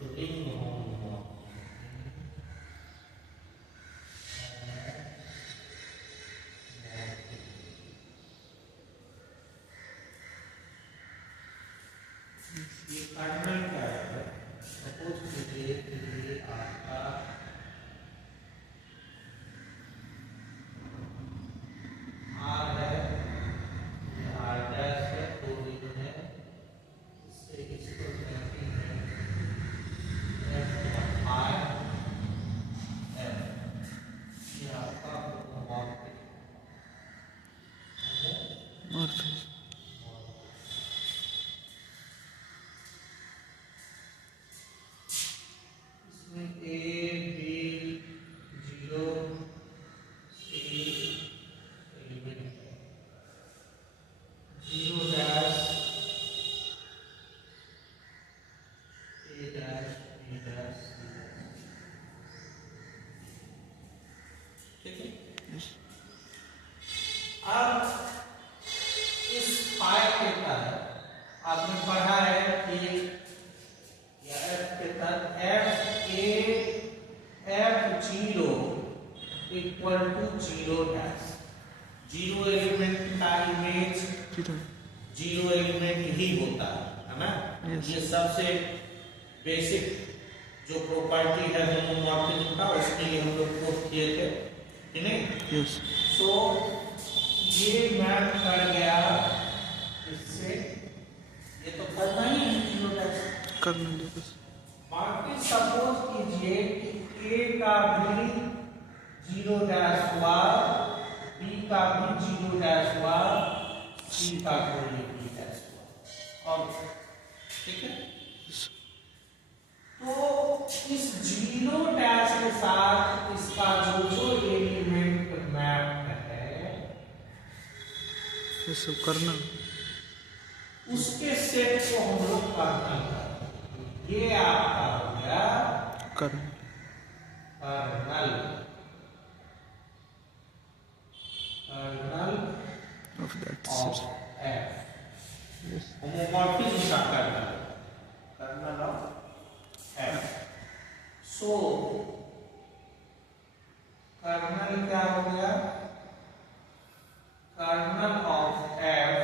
Ring homomorphism ये colonel का है। सपोज कीजिए कि ये आपका आर है, ये आर डैश है, ओरिजिन है, इससे इसको कहते हैं एफ या आर एफ। ये आपका homomorphic morphism. A B zero C element है, zero dash A dash B dash C dash. ठीक है। अब इस फाइल के तहत आपने पढ़ा है कि या एफ के तहत F zero equal to zero dash. Zero element का इमेज जीरो एलिमेंट ही होता है ना। Yes. ये सबसे बेसिक जो प्रॉपर्टी है होमोमॉर्फिज्म का, उसके लिए हम लोग प्रूफ किए थे कि नहीं। यस। सो ये मैप कर गया इससे, ये तो करना ही है जीरो डैश करना है। बाकी सपोज कीजिए कि ए का भी जीरो डैश हुआ, बी का भी जीरो डैश हुआ, सी का भी डैश हुआ, और ठीक है। तो इस जीरो डैश के साथ इसका जो एलिमेंट मैप है ये सब करना, उसके सेट को हम लोग कर्नल करते हैं। ये आपका हो गया करना kernel, kernel of that of F. Homomorphism का kernel, kernel of F. So kernel क्या हो गया, kernel of F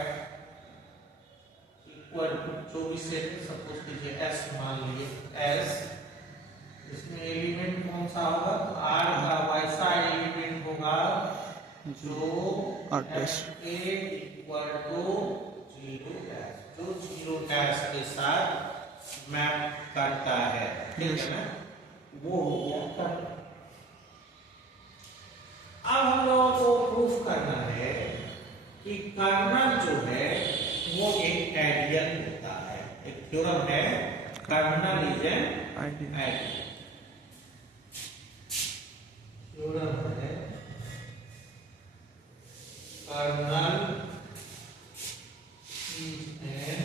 equal to जो भी सेट सपोज कीजिए एस मान लीजिए एस, इसमें एलिमेंट कौन सा होगा, तो आर का वैसा एलिमेंट होगा जो F A equal to zero dash, जो जीरो डैश के साथ मैप करता है, ठीक है ना, वो हो गया कर्नल। अब हम लोगों को प्रूफ करना है कि कर्नल जो है वो एक आइडियल होता है। एक थ्योरम है kernel is an ideal. Theorem है कर्नल इज एन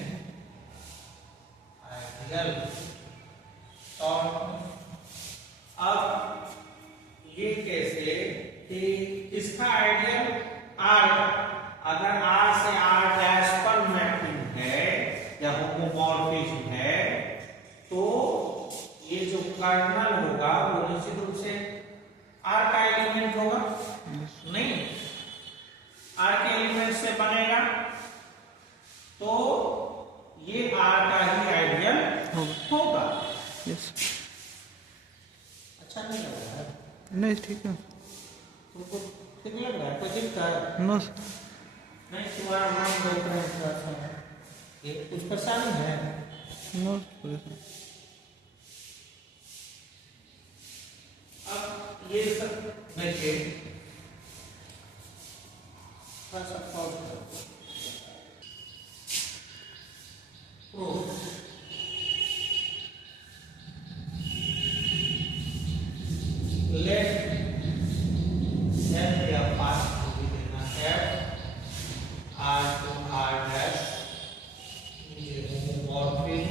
आइडियल। और अब ये कैसे कि इसका आइडियल आर, अगर आर से आर डैश पर मैपिंग है या होमोमॉर्फिज्म है, तो ये जो कर्नल होगा वो निश्चित रूप से आर का एलिमेंट होगा, नहीं आर के एलिमेंट से बनेगा, तो ये आर का ही आइडियल होगा। यस। अच्छा नहीं लग रहा है? नहीं ठीक है। तुमको ठीक लग रहा है? कोई दिक्कत नो नहीं? तुम्हारा मन देख रहे हैं थोड़ा सा, ये कुछ परेशानी है? नो। अब ये सब देखिए, थोड़ा सा पॉज करो। लेट एफ या पास को भी देना F R to R dash, ये होमोमॉर्फिक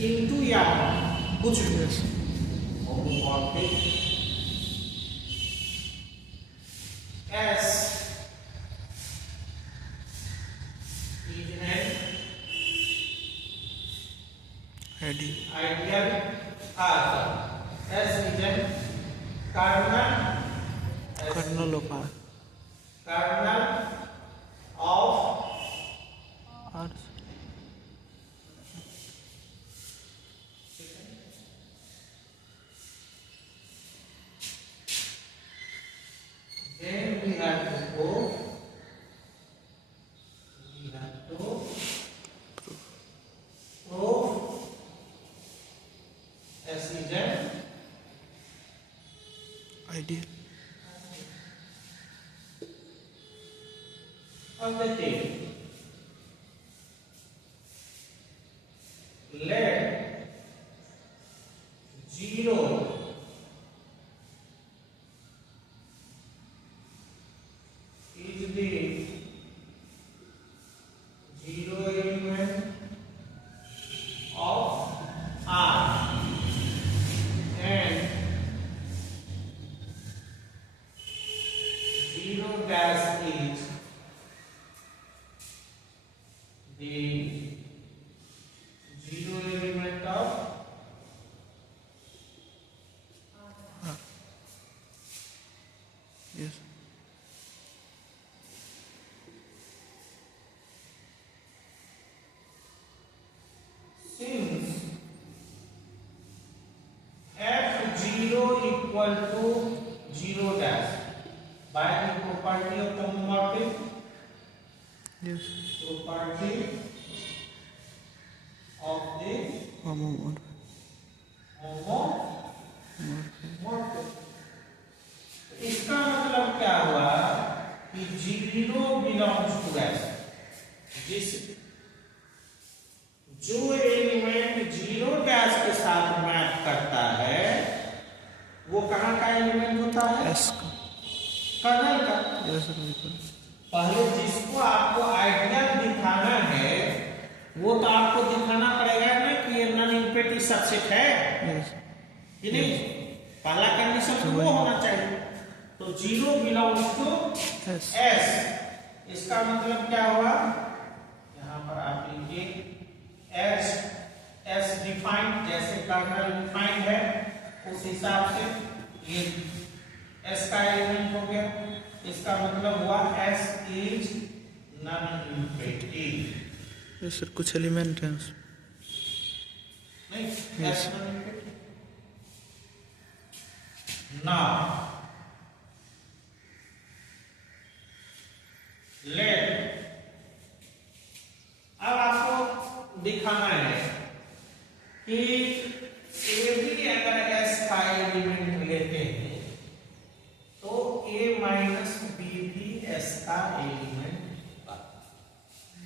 इनटू या कुछ भी homomorphic S ideal R. S is an kernel. Kernel of R. Kernel of R. Then we have to prove S is an Ideal. of the thing. Let 0 is the 0 element of R and 0 dash is the 0 element of Yes. since F0 equal to 0 dash by the property of homomorphic Yes. property of the Homomorphic. homomorphic. इसका मतलब क्या हुआ कि 0 belongs to S, जिस जो element 0 dash के साथ match करता है वो कहाँ का एलिमेंट होता है? S का. कर्नल का. Yes, right. पहले जिसको आपको आइडियल दिखाना है वो तो आपको दिखाना पड़ेगा ना कि ये नॉन इम्पेटिव सबसेट है. Yes. ये नहीं, पहला कंडीशन तो वो होना चाहिए. तो 0 बिलोंग्स टू S. S. इसका मतलब क्या हुआ? यहाँ पर आप लिखिए S डिफाइंड, जैसे कर्नल डिफाइंड है उस हिसाब से ये S का एलिमेंट हो गया. इसका मतलब हुआ S is non imperative. Yes, sir. कुछ एलिमेंट हैं उसमें. नहीं, Yes. S non imperative. Now let, अब आपको दिखाना है कि ए भी अगर S का एलिमेंट लेते हैं तो A माइनस बी भी S का एलिमेंट होगा.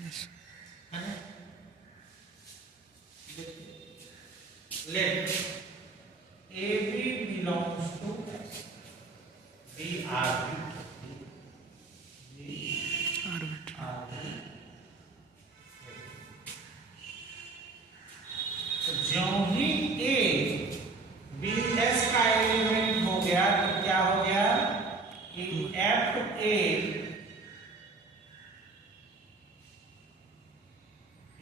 Yes. है ना? Let A B belongs to S. B R Arbitrary. तो ज्यों ही A B S का एलिमेंट हो गया तो क्या हो गया कि F A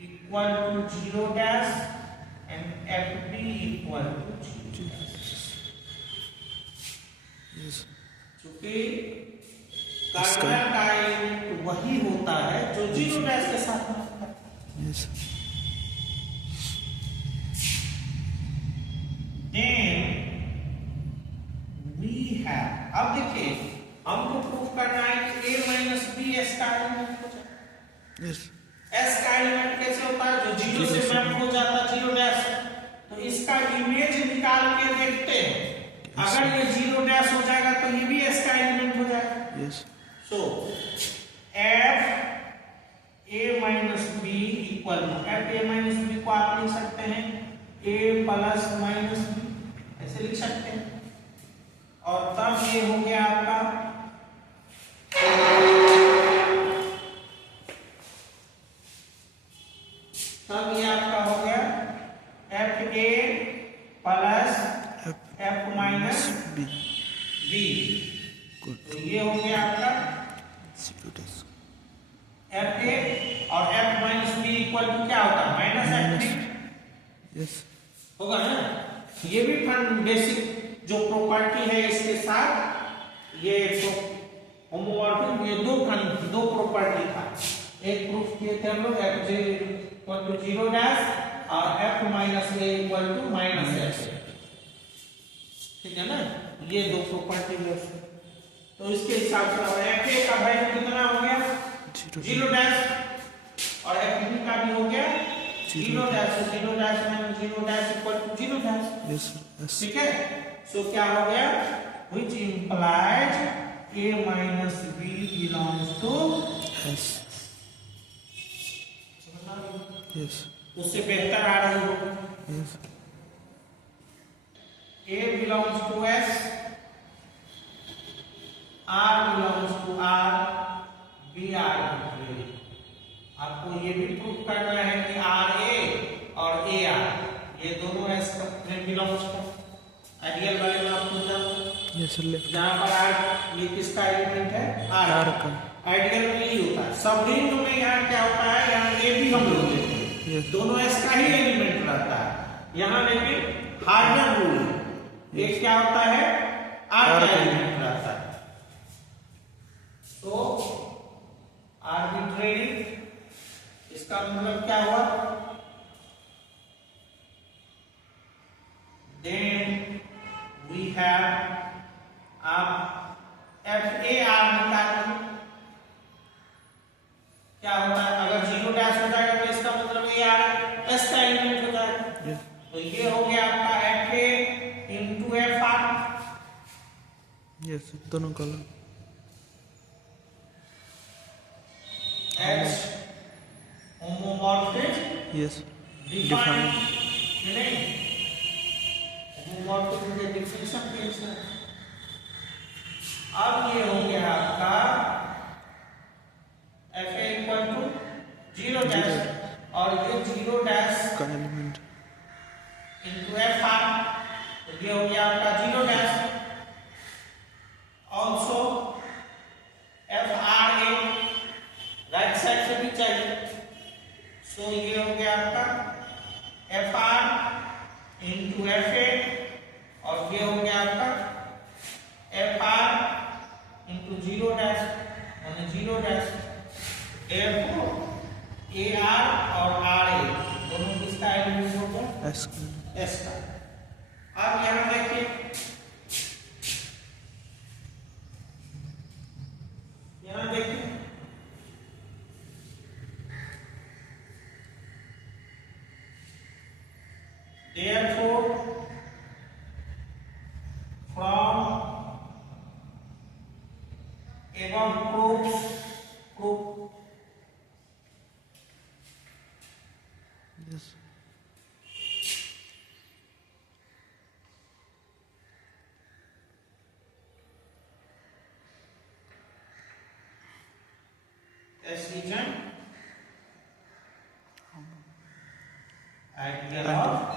equal to 0 dash and F B equal to 0 dash. Yes. चूंकि कर्नल का एलिमेंट वही होता है जो 0 डैश के साथ में होता है. Yes. Then we have, अब देखिए हमको प्रूफ करना है कि A माइनस बी S का एलिमेंट हो जाए. Yes. S का एलिमेंट कैसे होता है? जो 0 से मैप हो जाता है 0 डैश. तो इसका इमेज निकाल के देखते हैं. अगर ये 0 डैश हो जाएगा तो ये भी S का एलिमेंट हो जाएगा. Yes. So F A minus B equal to F A minus B को आप लिख सकते हैं A प्लस माइनस B, ऐसे लिख सकते हैं. और तब ये हो गया आपका तब ये आपका हो गया F A plus F minus B. B. Good. तो ये हो गया आपका Zero dash. F A और F minus B equal to क्या होता है? Minus F B. Yes. होगा ना। ये भी फंड बेसिक जो प्रॉपर्टी है इसके साथ ये होमोमॉर्फिज्म, ये दो प्रॉपर्टी था। एक प्रूफ किए थे हम लोग f इक्वल टू 0 डैश और f minus a equal to minus x, ठीक है ना। ये दो प्रॉपर्टी है। तो इसके हिसाब से f का वैल्यू कितना हो गया 0 डैश और f का भी हो गया 0 dash. 0 dash minus 0 dash equal to 0 dash, yes yes ठीक है। सो क्या हो गया, which implies a minus b belongs to yes yes उससे बेहतर आ रही हो। Yes A belongs to S, R belongs to R, B arbitrary। आपको ये भी प्रूफ करना है कि RA और AR ये दोनों S में बिलोंग्स कर आइडियल वाले में आपको जानते यस लेफ्ट जहाँ पर R ये किसका एलिमेंट है R का। आइडियल में यही होता है। सब रिंग में यहाँ क्या होता है, यहाँ A भी हम लोग लेते हैं, यस दोनों S का ही एलिमेंट रहता है। यहाँ लेकिन हार्डन रूल है, एक क्या होता है R का एलिमेंट रहता है। तो आर्बिट्रेरी इसका मतलब क्या हुआ, देन वी हैव आप FAR निकालिए क्या होता है। अगर 0 डैश हो जाएगा तो इसका मतलब AR S का एलिमेंट हो जाएगा। तो ये हो गया आपका FA इंटू FR, यस दोनों column H homomorphism yes define define नहीं, होमोमॉर्फिज्म के डिफिनेशन कैसे। अब ये हो गया आपका FA इक्वल टू 0 डैश और ये 0 डैश का एलिमेंट इंटू FR, तो ये हो गया आपका 0 dash also FRA right side से भी चाहिए। सो ये हो गया आपका FR इंटू FA और ये हो गया आपका FR इंटू 0 डैश यानी 0 डैश। AR और RA दोनों किसका एलिमेंट हो गया एस का S का। अब यहाँ देखिए, यहाँ देखिए therefore from एवं proofs proof yes S is an ideal of